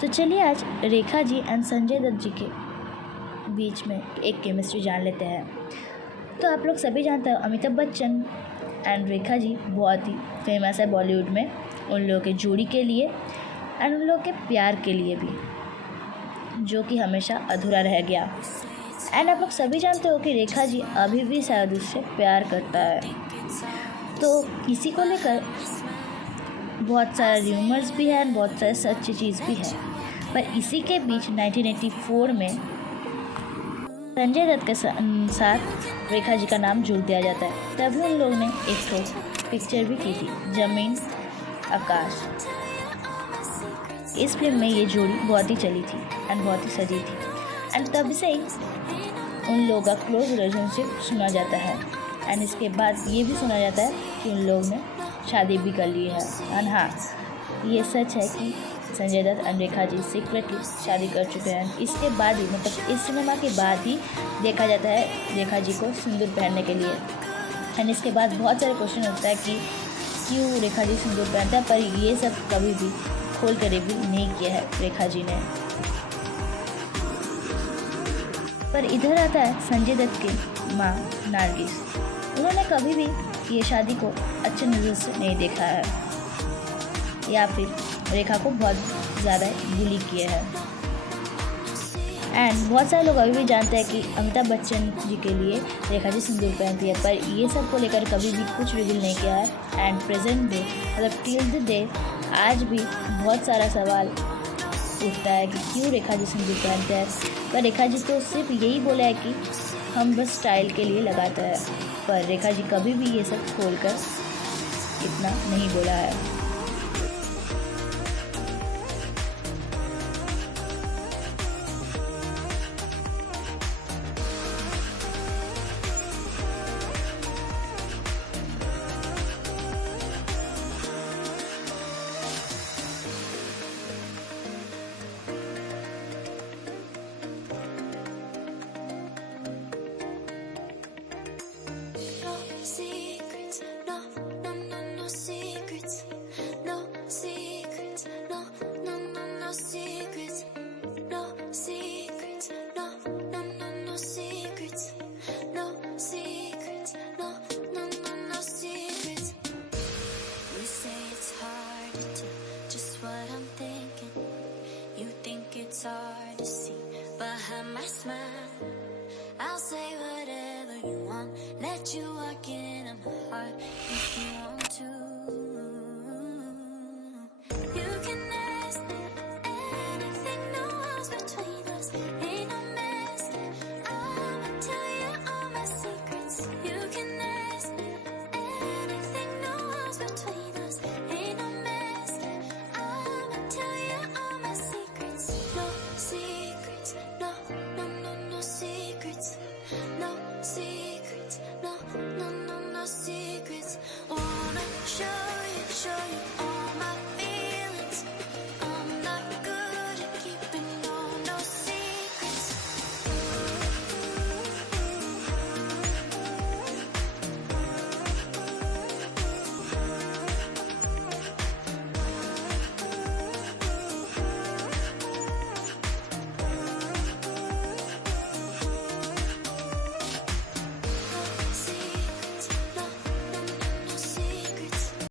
तो चलिए आज रेखा जी एंड संजय दत्त जी के बीच में एक केमिस्ट्री जान लेते हैं। तो आप लोग सभी जानते हैं अमिताभ बच्चन एंड रेखा जी बहुत ही फेमस है बॉलीवुड में, उन लोगों के जोड़ी के लिए एंड उन लोगों के प्यार के लिए भी, जो कि हमेशा अधूरा रह गया। एंड आप लोग सभी जानते हो कि रेखा जी अभी भी शायद उससे प्यार करता है। तो इसी को लेकर बहुत सारे र्यूमर्स भी हैं, बहुत सारे सच्ची चीज़ भी है। पर इसी के बीच 1984 में संजय दत्त के साथ रेखा जी का नाम जोड़ दिया जाता है। तभी उन लोगों ने एक तो पिक्चर भी की थी, ज़मीन आकाश। इस फिल्म में ये जोड़ी बहुत ही चली थी एंड बहुत ही सजी थी एंड तब से ही उन लोगों का क्लोज रिलेशनशिप सुना जाता है। एंड इसके बाद ये भी सुना जाता है कि उन लोगों ने शादी भी कर ली है। एंड हाँ, ये सच है कि संजय दत्त एंड रेखा जी सीक्रेटली शादी कर चुके हैं। इसके बाद ही, मतलब इस सिनेमा के बाद ही देखा जाता है रेखा जी को सिंदूर पहनने के लिए। एंड इसके बाद बहुत सारे क्वेश्चन होता है कि क्यों रेखा जी सिंदूर पहनता है, पर ये सब कभी भी खोल कर रिवील नहीं किया है रेखा जी ने। पर इधर आता है संजय दत्त की माँ नारगिस। उन्होंने कभी भी ये शादी को अच्छे नज़र से नहीं देखा है या फिर रेखा को बहुत ज़्यादा बुली किया है। एंड बहुत सारे लोग अभी भी जानते हैं कि अमिताभ बच्चन जी के लिए रेखा जी सिंदूर पहनती है, पर ये सब को लेकर कभी भी कुछ रिवील नहीं किया है। एंड प्रेजेंट डे, मतलब टिल द डे, आज भी बहुत सारा सवाल उठता है कि क्यों रेखा जी सिंदूर पहनते हैं। पर रेखा जी तो सिर्फ यही बोला है कि हम बस स्टाइल के लिए लगाते हैं, पर रेखा जी कभी भी ये सब खोलकर इतना नहीं बोला है। Secrets, no, no, no, no secrets, no secrets, no, no, no, no secrets, no secrets, no, no, no, no secrets, no secrets, no, no, no, no secrets. You say it's hard to tell just what I'm thinking. You think it's hard to see behind my smile. I'll say whatever you want, let you walk in my heart.